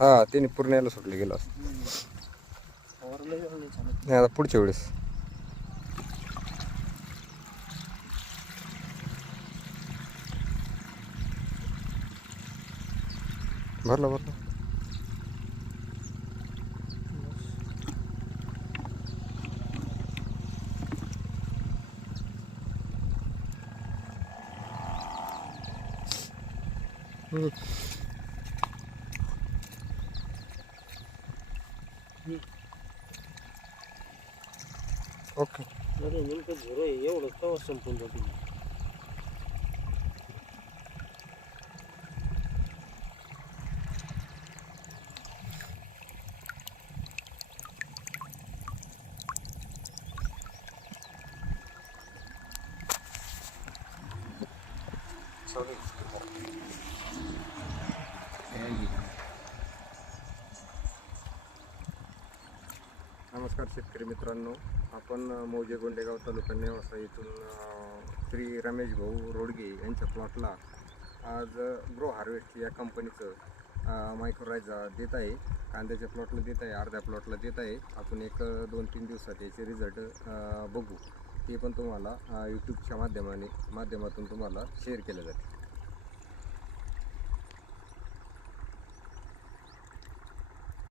हा त्याने पूर्ण याला सुटले गेलं असं. नाही आता पुढच्या वेळेस भरलं भरलं. ओके. अरे नेमकं झिरो आहे, एवढं कवा संपून जाते. नमस्कार शेतकरी मित्रांनो, आपण मौजे गोंडेगाव तालुका नेवासा इथून श्री रमेश भाऊ रोडगे यांच्या प्लॉटला आज ग्रो हार्वेस्ट या कंपनीचं मायक्रोरायझा देत आहे. कांद्याच्या प्लॉटला देत आहे, अर्ध्या प्लॉटला देत आहे. आपण एक 2-3 दिवसात याचे रिझल्ट बघू. ते पण तुम्हाला यूट्यूबच्या माध्यमातून तुम्हाला शेअर केलं जाते.